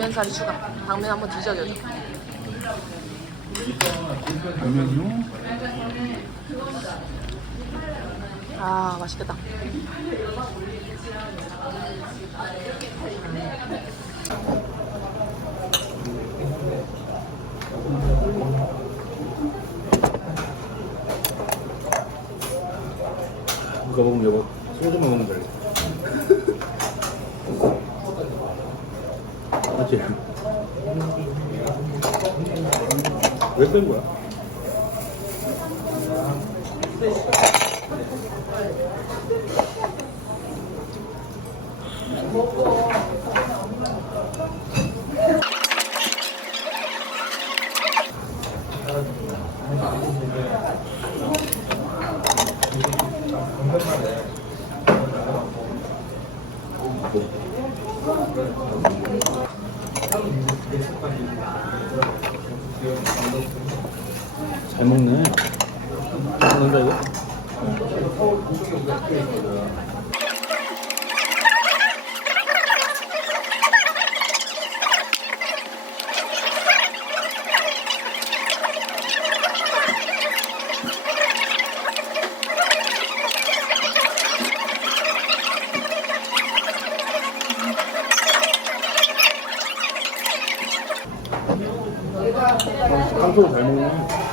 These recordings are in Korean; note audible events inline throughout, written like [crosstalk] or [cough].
당면살이 추가. 당면 한번 뒤져줘줘. 당면이요? 아 맛있겠다. 이거 먹으면 여보 소주 먹으면 돼. 맞지? 왜뺀 거야? 잘 이거? 깜짝 잘 먹네.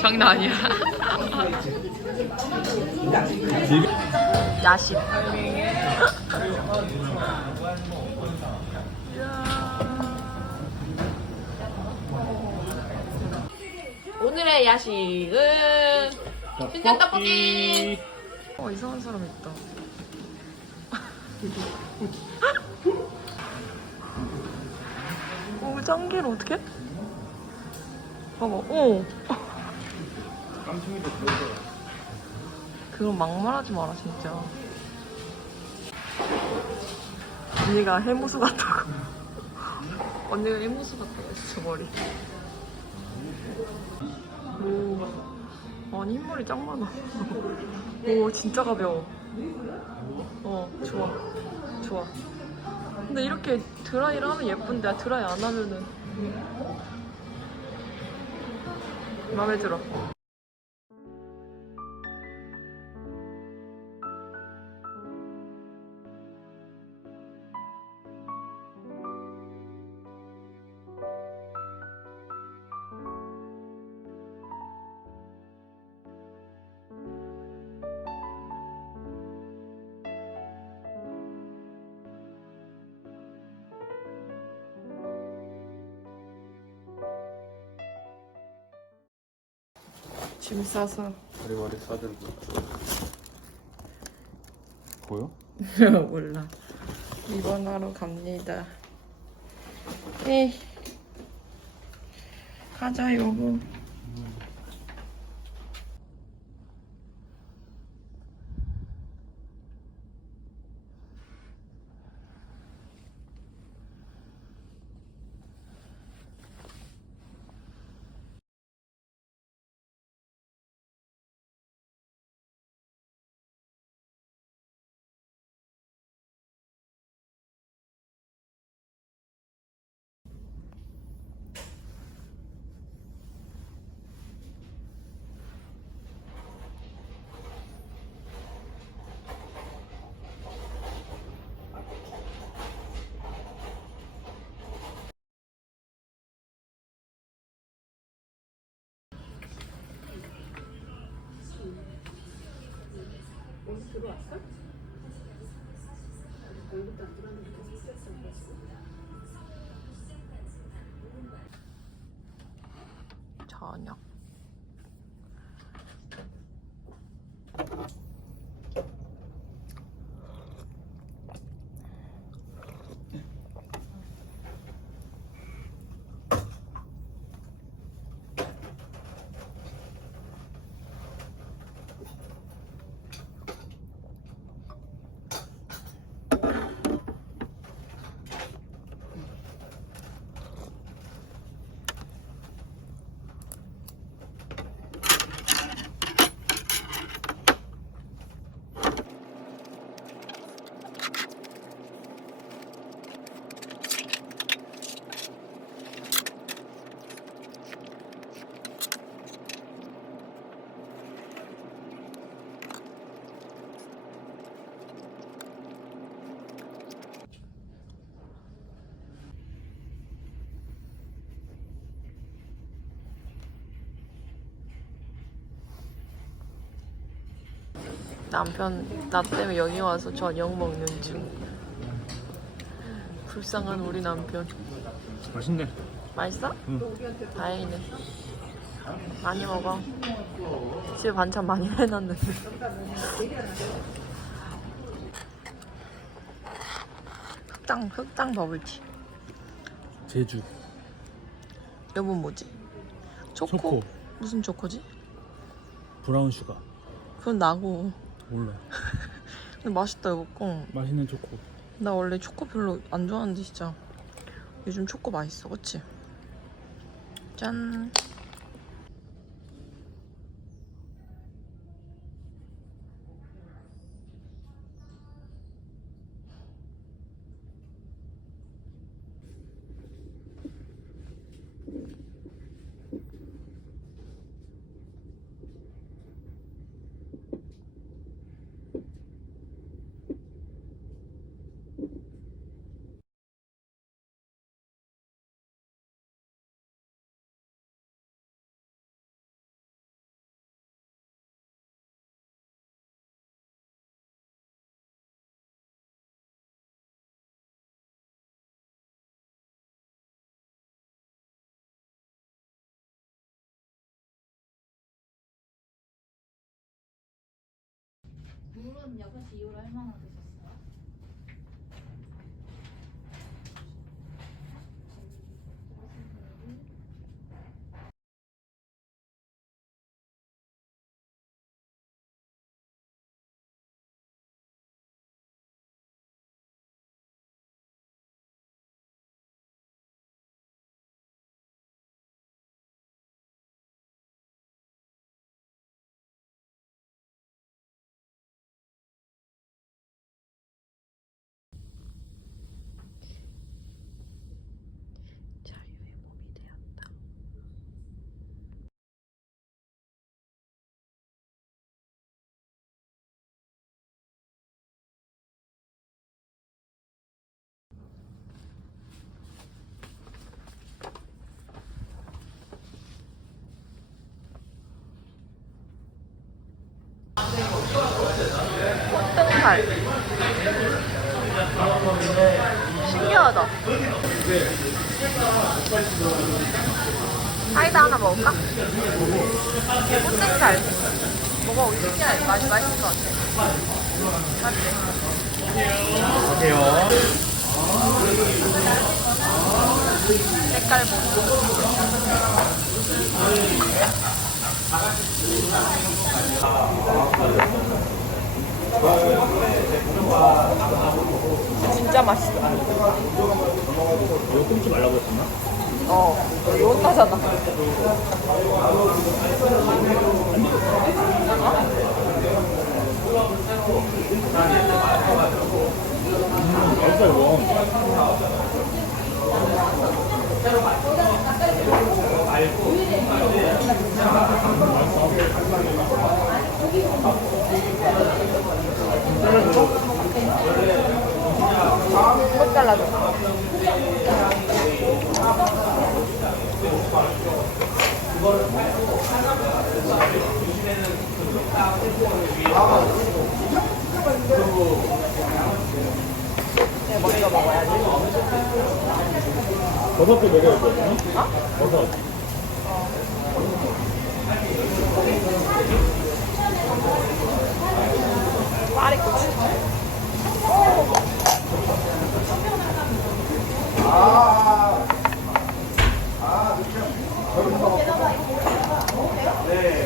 장난 아니야. 야식. 오늘의 야식은 신전 떡볶이. 어 이상한 사람 있다. 오 짱기를 어떻게? 봐봐. 오. 깜찍이도 그랬어. 그건 막말하지 마라 진짜. 언니가 해무수 같다고. [laughs] 언니가 해무수 같다고 했어 머리. 오. 아니 흰머리 짱 많아. [laughs] 오 진짜 가벼워. 어 좋아 좋아. 근데 이렇게 드라이를 하면 예쁜데 드라이 안 하면은 마음에 들어. 짐 싸서 머리머리 싸들고. 보여? [laughs] 몰라. 입원하러 갑니다. 네. 가자, 여보. 저녁. 남편 나 때문에 여기 와서 저녁 먹는 중. 불쌍한 우리 남편. 맛있네. 맛있어? 응. 다행이네. 많이 먹어. 집에 반찬 많이 [laughs] 해놨는데. 흑당 흑당 버블티. 제주. 여보 뭐지? 초코? 초코. 무슨 초코지? 브라운 슈가. 그건 나고. 몰라. [laughs] 근데 맛있다 여보 거. 맛있는 초코. 나 원래 초코 별로 안 좋아하는데 진짜 요즘 초코 맛있어, 그치? 짠. 물은 6시 이후로 얼마나 드셨 살 신기하다 사이다 하나 먹을까? 꽃등살 먹어 신기해 맛이 맛있을 것 같아 맞지? 가세요. 색깔 보고 진짜 맛있다 이거 끊지 말라고 했었나? 어 여기 혼나잖아 맛있다 이거. 꽃 잘라줘 네, 먼저 먹어야지 버섯도 먹어야 돼. 어? 버섯. 파리고추 양치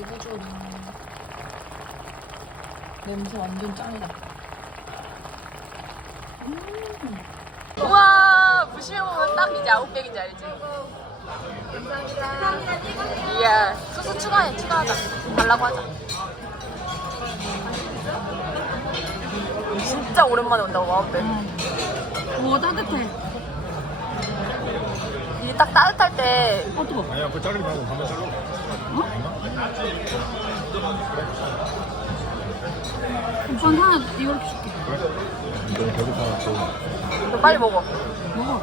두부조림 냄새 완전 짱이다 음. 우와 부시면 보면 딱 이제 아웃백인지 알지? 이야 소스 추가해 추가하자 달라고 하자 진짜 오랜만에 온다고 마음대. 우와 따뜻해. 이게 딱 따뜻할 때어 뜨거. 아니야 그 자르기 말고 가만 잘라 오빠는 하나 이렇게 줄게. 너무 너 빨리 먹어. [laughs] 먹어.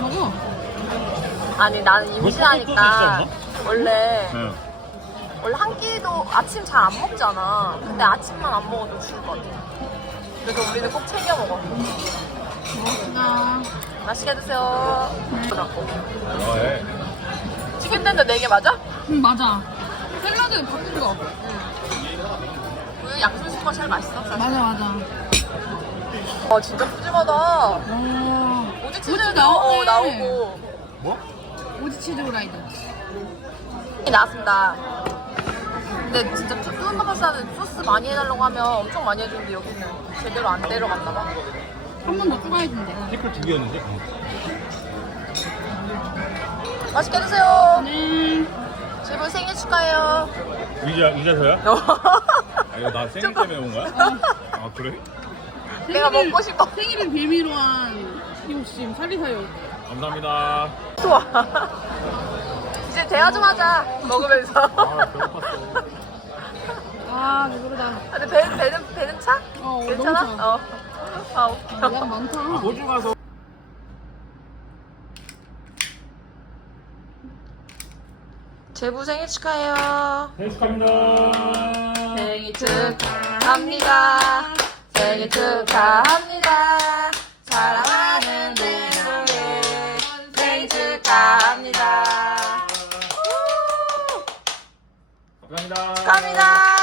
먹어. 아니 나는 뭐 임신하니까 원래 응 원래 한 끼도 아침 잘 안 먹잖아. 근데 아침만 안 먹어도 죽을 것 같아. 그래서 우리는 꼭 챙겨 먹어. 먹었다. 맛있게 드세요. 좋아해 치킨 텐데 4개 맞아? 응 맞아. 샐러드 바꾼 거. 그 양순수가 제일 맛있어. 사실. 맞아 맞아. 아 진짜 푸짐하다. 오. 오지 치즈도 나오네. 어, 나오고. 뭐? 오지 치즈 후라이드. 나왔습니다. 근데 진짜 뚜뚜한 파스타는 소스 많이 해달라고 하면 엄청 많이 해주는데 여기는 제대로 안 내려갔나 봐. 한 번 더 추가해준대. 피클 두 개였는데? 맛있게 드세요. 네. 제발 생일 축하해요. 의자 의자서야? 아 이거 나 생일 때문에 온 거야? [laughs] 아 그래? 내가 생일을- 먹고 싶어. 생일을 빌미로 한 욕심 살리사욕. 감사합니다 좋아. 이제 대화 좀 하자. 먹으면서. 아 배고팠어 아 배부르다. 근데 배, 배는, 배는 차? 어 괜찮아? 너무 좋아. 어. 아, 웃겨. 양 많다. 호주 가서 제부 생일 축하해요. 생일 축하합니다 생일 축하합니다. 생일 축하합니다. 사랑하는 대동이 생일 축하합니다. 감사합니다 축하합니다.